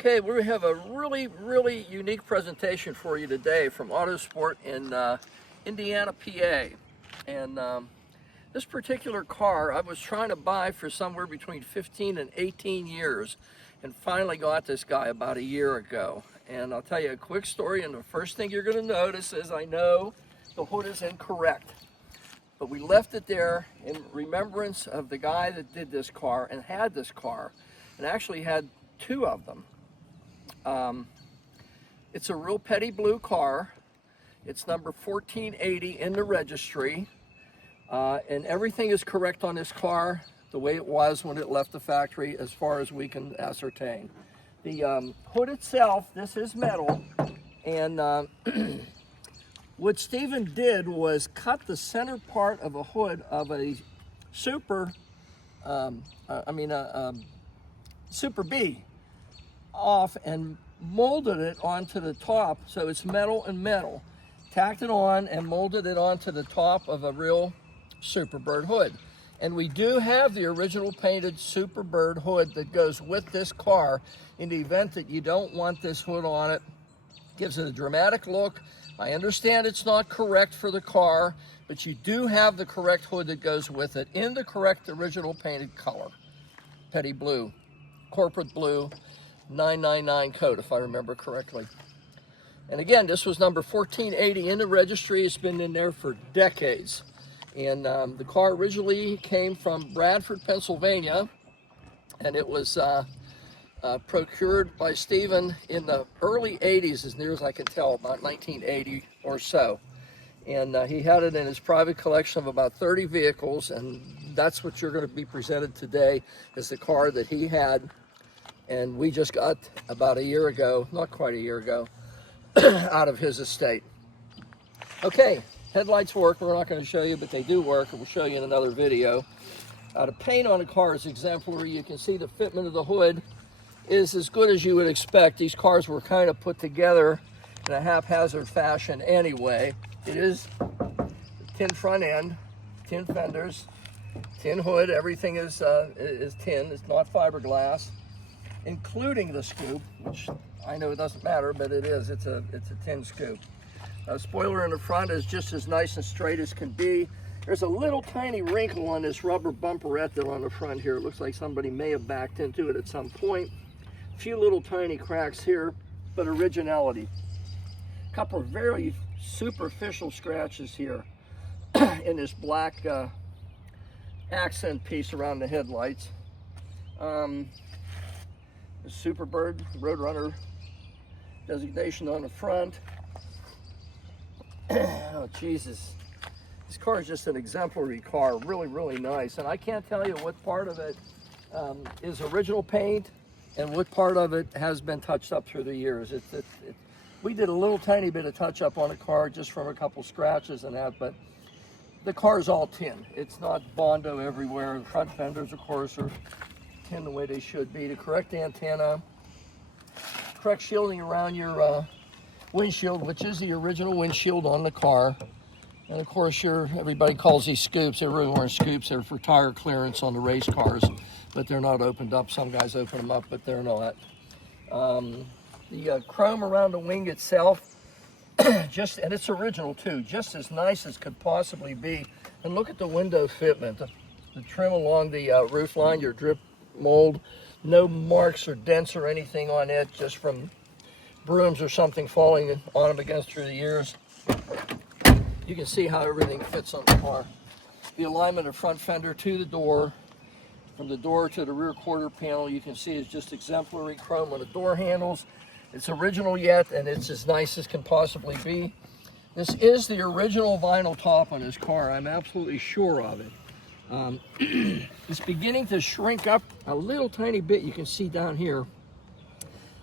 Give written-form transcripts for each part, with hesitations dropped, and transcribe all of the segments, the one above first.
Okay, we have a really unique presentation for you today from Autosport in Indiana, PA. And this particular car I was trying to buy for somewhere between 15 and 18 years and finally got this guy about a year ago. And I'll tell you a quick story, and the first thing you're going to notice is I know the hood is incorrect. But we left it there in remembrance of the guy that did this car and had this car, and actually had two of them. It's a real petty blue car. It's number 1480 in the registry, and everything is correct on this car the way it was when it left the factory as far as we can ascertain. The hood itself, this is metal, and what Stephen did was cut the center part of a hood of a Super B off and molded it onto the top, so it's metal and metal. Tacked it on and molded it onto the top of a real Superbird hood. And we do have the original painted Superbird hood that goes with this car in the event that you don't want this hood on it. Gives it a dramatic look. I understand it's not correct for the car, but you do have the correct hood that goes with it in the correct original painted color. Petty blue, corporate blue, 999 code, if I remember correctly. And again, this was number 1480 in the registry. It's been in there for decades. And the car originally came from Bradford, Pennsylvania, and it was procured by Stephen in the early 80s, as near as I can tell, about 1980 or so. And he had it in his private collection of about 30 vehicles, and that's what you're going to be presented today, is the car that he had. And we just got about a year ago, not quite a year ago, out of his estate. Okay, headlights work. We're not going to show you, but they do work, and we'll show you in another video. The paint on the car is exemplary. You can see the fitment of the hood is as good as you would expect. These cars were kind of put together in a haphazard fashion anyway. It is tin front end, tin fenders, tin hood. Everything is tin. It's not fiberglass, including the scoop, which I know it doesn't matter, but it is. It's a tin scoop. Spoiler in the front is just as nice and straight as can be. There's a little tiny wrinkle on this rubber bumperette that on the front here. It looks like somebody may have backed into it at some point. A few little tiny cracks here, but originality. A couple of very superficial scratches here in this black accent piece around the headlights. The Superbird Roadrunner designation on the front. Oh, Jesus. This car is just an exemplary car, really nice. And I can't tell you what part of it is original paint and what part of it has been touched up through the years. We did a little tiny bit of touch up on the car just from a couple scratches and that, but the car is all tin. It's not Bondo everywhere. The front fenders, of course, are tin the way they should be. The correct antenna, correct shielding around your windshield, which is the original windshield on the car. And of course, everybody calls these scoops. They really weren't scoops. They're for tire clearance on the race cars, but they're not opened up. Some guys open them up, but they're not. The chrome around the wing itself, and it's original too, just as nice as could possibly be. And look at the window fitment, the trim along the roof line, your drip mold, no marks or dents or anything on it, just from brooms or something falling on them against through the years. You can see how everything fits on the car. The alignment of front fender to the door, from the door to the rear quarter panel, you can see is just exemplary chrome on the door handles. It's original yet, and it's as nice as can possibly be. This is the original vinyl top on this car. I'm absolutely sure of it. It's beginning to shrink up a little tiny bit. You can see down here,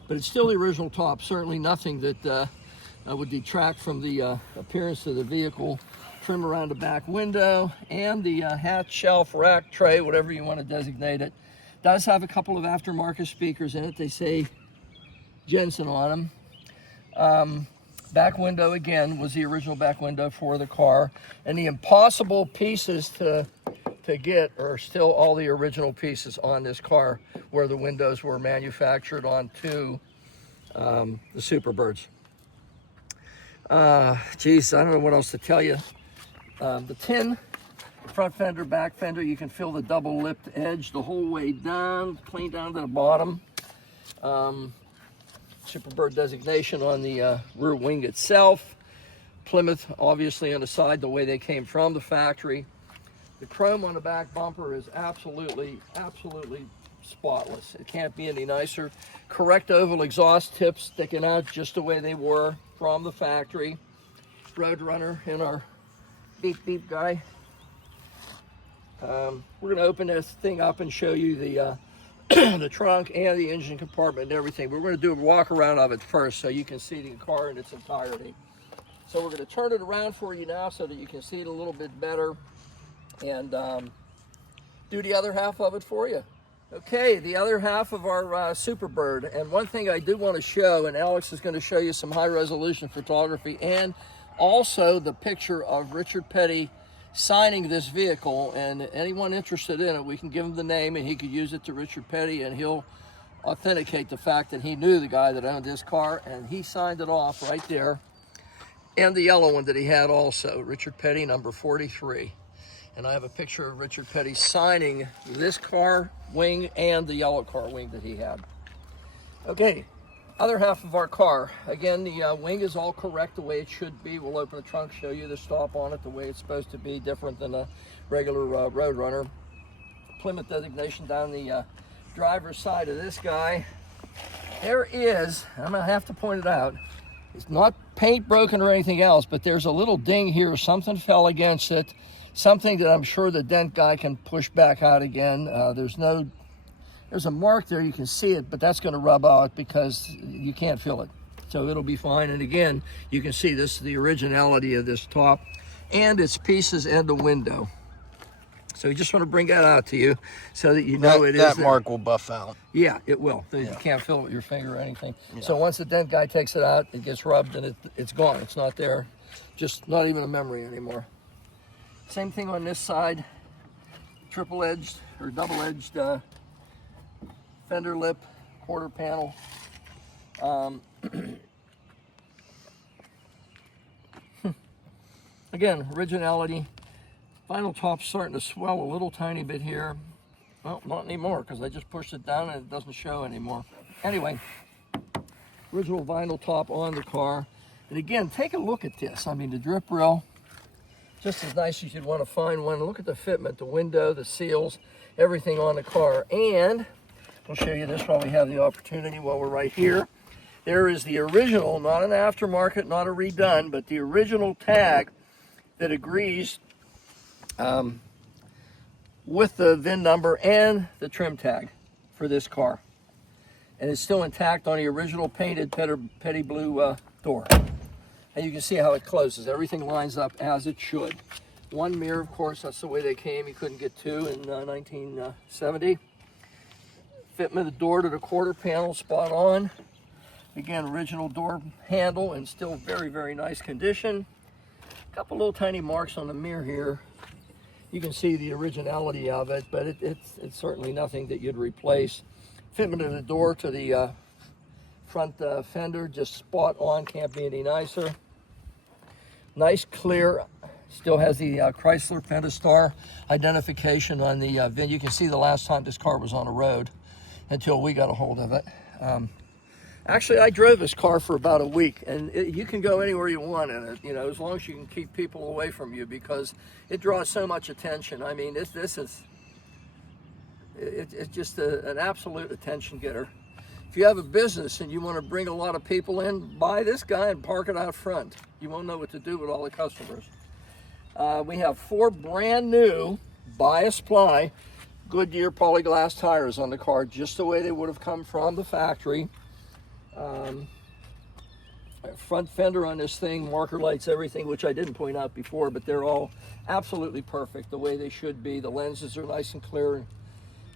but it's still the original top. Certainly nothing that would detract from the appearance of the vehicle. Trim around the back window and the hatch, shelf, rack, tray, whatever you want to designate it. Does have a couple of aftermarket speakers in it. They say Jensen on them. Back window again was the original back window for the car, and the impossible pieces to to get are still all the original pieces on this car where the windows were manufactured onto the Superbirds. Geez, I don't know what else to tell you. The tin, front fender, back fender, you can feel the double lipped edge the whole way down, clean down to the bottom. Superbird designation on the rear wing itself. Plymouth, obviously, on the side, the way they came from the factory. The chrome on the back bumper is absolutely spotless. It can't be any nicer. Correct oval exhaust tips sticking out just the way they were from the factory. Roadrunner in our beep beep guy. We're going to open this thing up and show you the the trunk and the engine compartment and everything. We're going to do a walk around of it first so you can see the car in its entirety. So we're going to turn it around for you now so that you can see it a little bit better and do the other half of it for you. Okay, the other half of our Superbird. And one thing I do want to show, and Alex is going to show you some high resolution photography and also the picture of Richard Petty signing this vehicle, and anyone interested in it, we can give him the name and he could use it to Richard Petty and he'll authenticate the fact that he knew the guy that owned this car and he signed it off right there. And the yellow one that he had also, Richard Petty, number 43. And I have a picture of Richard Petty signing this car wing and the yellow car wing that he had. Okay, other half of our car. Again, the wing is all correct the way it should be. We'll open the trunk, show you the stop on it the way it's supposed to be, different than a regular Roadrunner. Plymouth designation down the driver's side of this guy. There is, I'm gonna have to point it out, it's not paint broken or anything else, but there's a little ding here. Something fell against it. Something that I'm sure the dent guy can push back out again. There's a mark there, you can see it, but that's gonna rub out because you can't feel it. So it'll be fine. And again, you can see this, the originality of this top and its pieces and the window. So you just want to bring that out to you so that you know that mark will buff out. Yeah, it will. You can't feel it with your finger or anything. Yeah. So once the dent guy takes it out, it gets rubbed and it's gone. It's not there. Just not even a memory anymore. Same thing on this side. Triple-edged or double-edged fender lip, quarter panel. Again, originality. Vinyl top's starting to swell a little tiny bit here. Well, not anymore because I just pushed it down and it doesn't show anymore. Anyway, original vinyl top on the car. And again, take a look at this. I mean, the drip rail, just as nice as you'd want to find one. Look at the fitment, the window, the seals, everything on the car. And we'll show you this while we have the opportunity while we're right here. There is the original, not an aftermarket, not a redone, but the original tag that agrees with the VIN number and the trim tag for this car. And it's still intact on the original painted Petty blue door. And you can see how it closes. Everything lines up as it should. One mirror, of course, that's the way they came. You couldn't get two in 1970. Fitment of the door to the quarter panel, spot on. Again, original door handle and still very, very nice condition. A couple little tiny marks on the mirror here. You can see the originality of it, but it's certainly nothing that you'd replace. Fitment of the door to the front fender, just spot on, can't be any nicer. Nice clear, still has the Chrysler Pentastar identification on the VIN. You can see the last time this car was on the road until we got a hold of it. Actually, I drove this car for about a week, and you can go anywhere you want in it, you know, as long as you can keep people away from you, because it draws so much attention. I mean, it's just an absolute attention getter. If you have a business and you want to bring a lot of people in, buy this guy and park it out front. You won't know what to do with all the customers. We have 4 brand new bias ply Goodyear polyglass tires on the car, just the way they would have come from the factory. Front fender on this thing, marker lights, everything, which I didn't point out before, but they're all absolutely perfect the way they should be. The lenses are nice and clear.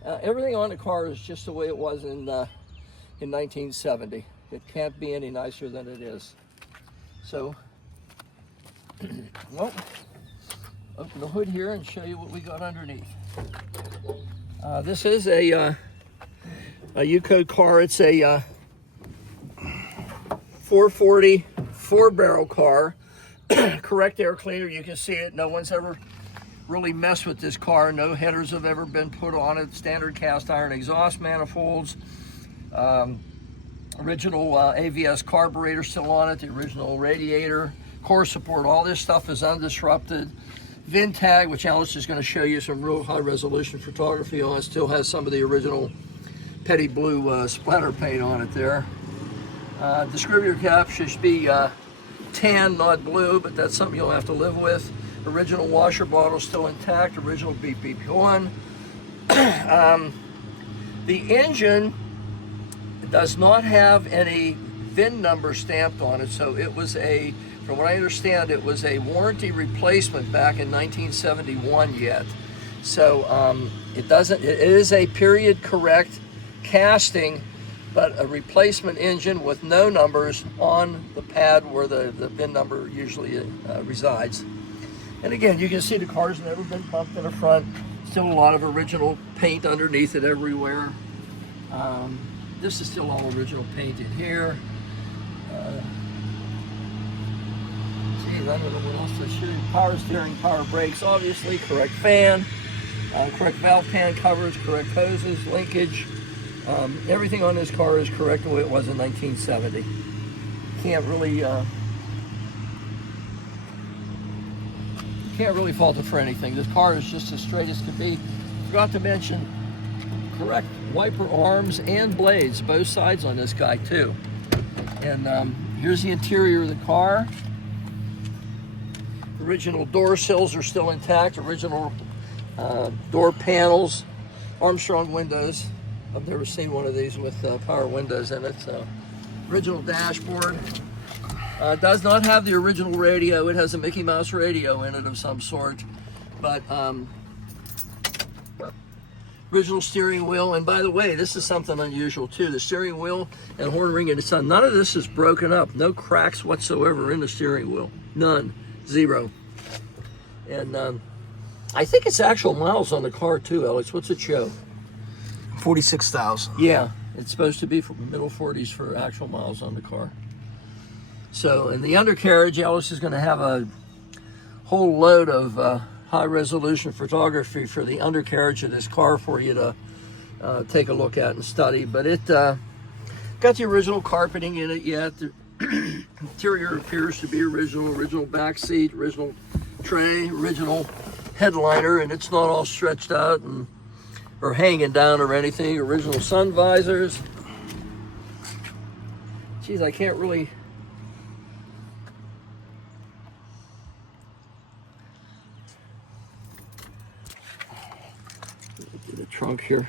Everything on the car is just the way it was in 1970. It can't be any nicer than it is. So, well, open the hood here and show you what we got underneath. This is a U-Code car. It's a 440 4-barrel car. Correct air cleaner. You can see it. No one's ever really messed with this car. No headers have ever been put on it. Standard cast iron exhaust manifolds. Original AVS carburetor still on it. The original radiator, core support. All this stuff is undisrupted. VIN tag, which Alice is going to show you some real high resolution photography on. It still has some of the original petty blue splatter paint on it there. Distributor cap should be tan, not blue, but that's something you'll have to live with. Original washer bottle still intact. Original beep beep horn. The engine does not have any VIN number stamped on it, so it was a, from what I understand, it was a warranty replacement back in 1971 yet. So it is a period correct casting, but a replacement engine with no numbers on the pad where the VIN number usually resides. And again, you can see the car's never been bumped in the front. Still a lot of original paint underneath it everywhere. This is still all original paint in here. Geez, I don't know what else to show you. Power steering, power brakes, obviously. Correct fan, correct valve pan covers, correct hoses, linkage. Everything on this car is correct the way it was in 1970. Can't really fault it for anything. This car is just as straight as can be. Forgot to mention, correct wiper arms and blades, both sides on this guy too. And here's the interior of the car. Original door sills are still intact. Original door panels, Armstrong windows. I've never seen one of these with power windows in it. So, original dashboard. Does not have the original radio. It has a Mickey Mouse radio in it of some sort, but original steering wheel. And by the way, this is something unusual too. The steering wheel and horn ring, and it's none of this is broken up. No cracks whatsoever in the steering wheel. None. Zero. And I think it's actual miles on the car too, Alex. What's it show? 46,000. Yeah, it's supposed to be for middle 40s for actual miles on the car. So in the undercarriage, Alice is going to have a whole load of high resolution photography for the undercarriage of this car for you to take a look at and study. But it got the original carpeting in it yet. The interior appears to be original back seat, original tray, original headliner, and it's not all stretched out and or hanging down or anything. Original sun visors. Geez, I can't really. The trunk here.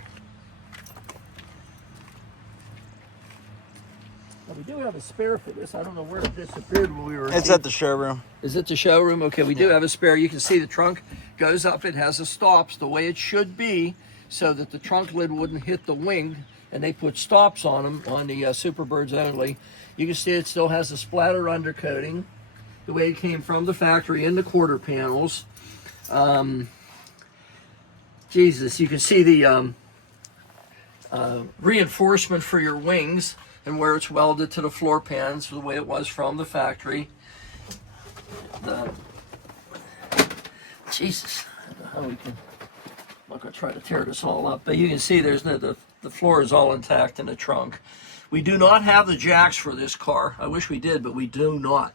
Now we do have a spare for this. I don't know where it disappeared when we were. It's at the showroom. Is it the showroom? Okay, we do have a spare. You can see the trunk goes up. It has the stops the way it should be, so that the trunk lid wouldn't hit the wing. And they put stops on them on the Superbirds only. You can see it still has a splatter undercoating, the way it came from the factory in the quarter panels. Jesus, you can see the reinforcement for your wings and where it's welded to the floor pans the way it was from the factory. Jesus, I don't know how we can. I'm not going to try to tear this all up, but you can see there's the floor is all intact in the trunk. We do not have the jacks for this car. I wish we did, but we do not.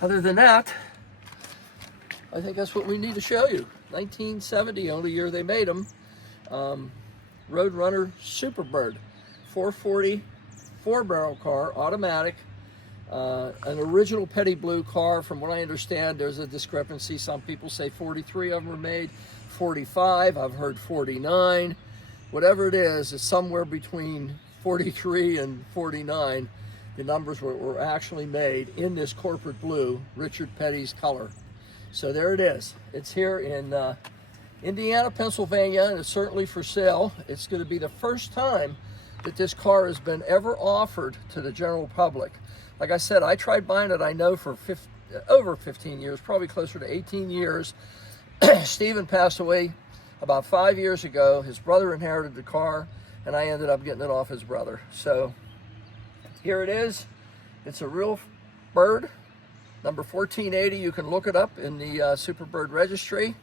Other than that, I think that's what we need to show you. 1970, only year they made them. Roadrunner Superbird, 440, 4-barrel car, automatic. An original petty blue car. From what I understand, there's a discrepancy. Some people say 43 of them were made, 45. I've heard 49. Whatever it is, it's somewhere between 43 and 49. The numbers were actually made in this corporate blue, Richard Petty's color. So there it is. It's here in Indiana, Pennsylvania, and it's certainly for sale. It's going to be the first time that this car has been ever offered to the general public. Like I said, I tried buying it, I know, for over 15 years, probably closer to 18 years. Stephen passed away about 5 years ago. His brother inherited the car, and I ended up getting it off his brother. So here it is. It's a real bird, number 1480. You can look it up in the Superbird registry,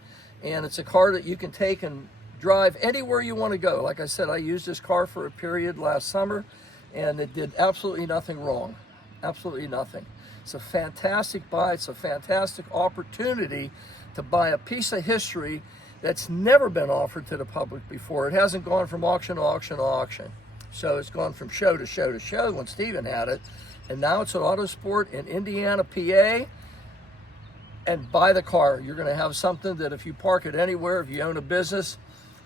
and it's a car that you can take and drive anywhere you want to go. Like I said, I used this car for a period last summer, and it did absolutely nothing wrong. Absolutely nothing. It's a fantastic buy. It's a fantastic opportunity to buy a piece of history that's never been offered to the public before. It hasn't gone from auction to auction to auction. So it's gone from show to show to show when Stephen had it. And now it's at Autosport in Indiana, PA. And buy the car. You're going to have something that if you park it anywhere, if you own a business,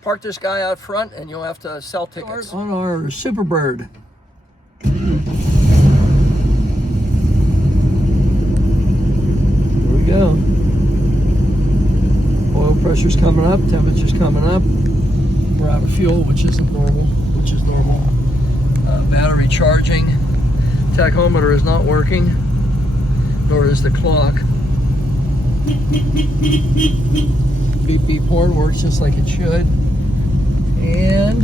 park this guy out front and you'll have to sell tickets. On our Superbird. Here we go. Oil pressure's coming up, temperature's coming up. We're out of fuel, which isn't normal, which is normal. Battery charging. Tachometer is not working, nor is the clock. Beep beep horn works just like it should. And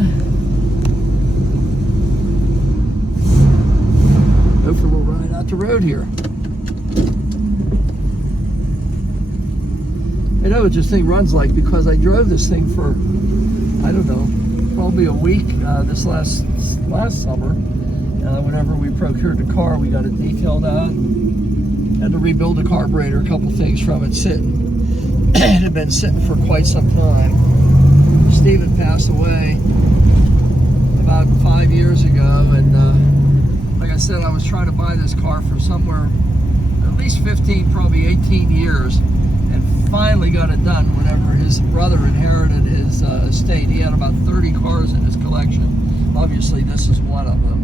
hopefully we'll ride out the road here. I know what this thing runs like because I drove this thing for, I don't know, probably a week this last summer. Whenever we procured the car, we got it detailed out. Had to rebuild the carburetor, a couple things from it sitting. It had been sitting for quite some time. Stephen passed away about 5 years ago, and like I said, I was trying to buy this car for somewhere at least 15, probably 18 years, and finally got it done whenever his brother inherited his estate. He had about 30 cars in his collection. Obviously, this is one of them.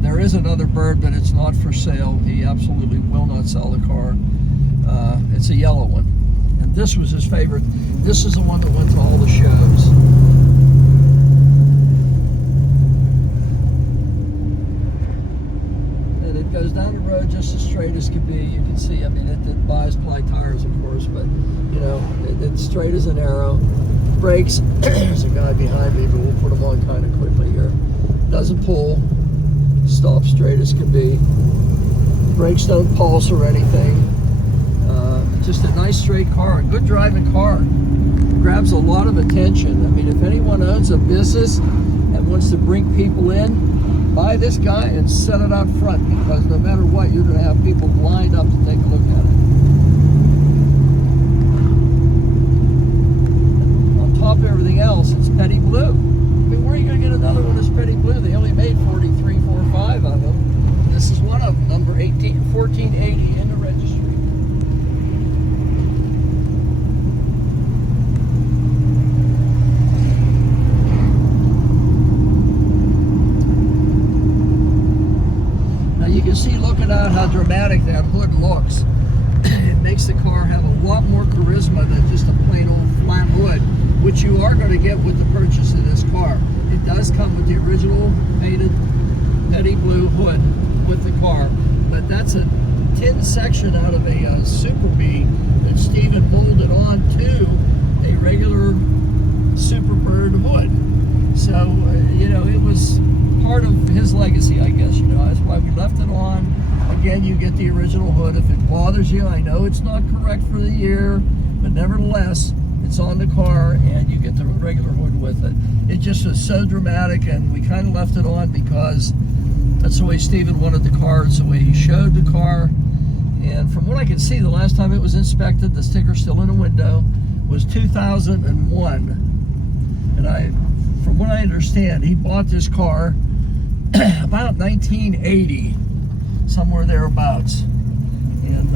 There is another bird, but it's not for sale. He absolutely will not sell the car. It's a yellow one. And this was his favorite. This is the one that went to all the shows. And it goes down the road just as straight as can be. You can see, I mean, it buys ply tires, of course, but, you know, it's straight as an arrow. Brakes, there's a guy behind me, but we'll put him on kind of quickly here. Doesn't pull. Stop straight as can be. Brakes don't pulse or anything. Just a nice straight car, a good driving car. Grabs a lot of attention. I mean, if anyone owns a business and wants to bring people in, buy this guy and set it out front, because no matter what, you're going to have people lined up to take a look at it. On top of everything else, it's petty blue. I mean, where are you going to get another one that's petty blue? They only made 43, 45 of them. This is one of them, number 1480 in the registry. Now you can see, looking at how dramatic that hood looks. It makes the car have a lot more charisma than just a plain old flat hood, which you are going to get with the purchase of this car. It does come with the original painted petty blue hood with the car, but that's a tin section out of a Super B that Stephen molded onto a regular Superbird hood. So, you know, it was part of his legacy, I guess. You know, that's why we left it on. Again, you get the original hood. If it bothers you, I know it's not correct for the year, but nevertheless, it's on the car and you get the regular hood with it. It just was so dramatic, and we kind of left it on because that's the way Stephen wanted the car. It's the way he showed the car. And from what I can see, the last time it was inspected, the sticker's still in the window, was 2001. And from what I understand, he bought this car about 1980, somewhere thereabouts. And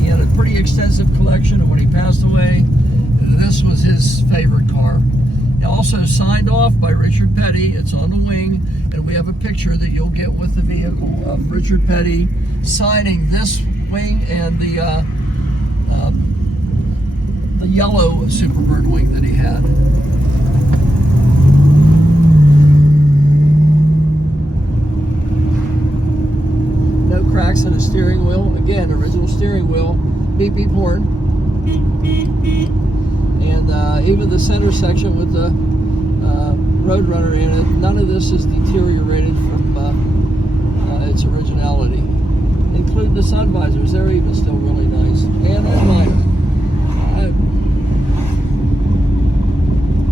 he had a pretty extensive collection, and when he passed away, this was his favorite car. Also signed off by Richard Petty. It's on the wing, and we have a picture that you'll get with the vehicle of Richard Petty signing this wing and the yellow Superbird wing that he had. No cracks in the steering wheel. Again, again, original steering wheel, beep beep horn, and even the center section with the Roadrunner in it. None of this is deteriorated from its originality, including the sun visors. They're even still really nice, and they're minor.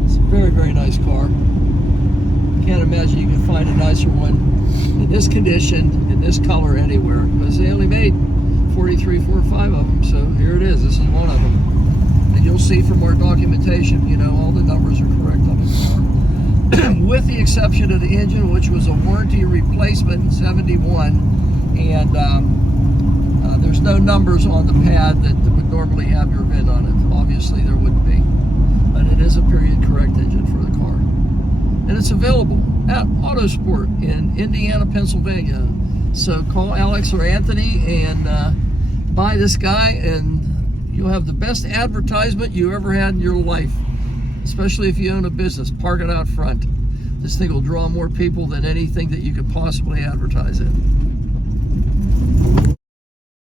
It's a very, very nice car. Can't imagine you can find a nicer one in this condition, in this color, anywhere, because they only made 43, 4, or 5 of them. So here it is. This is one of them, and you'll see from our documentation, you know, all the numbers are correct on the car. With the exception of the engine, which was a warranty replacement in 71, and there's no numbers on the pad that would normally have your VIN on it. Obviously there wouldn't be, but it is a period correct engine for the car, and it's available at Autosport in Indiana, Pennsylvania. So call Alex or Anthony and buy this guy, and you'll have the best advertisement you ever had in your life. Especially if you own a business, park it out front. This thing will draw more people than anything that you could possibly advertise in.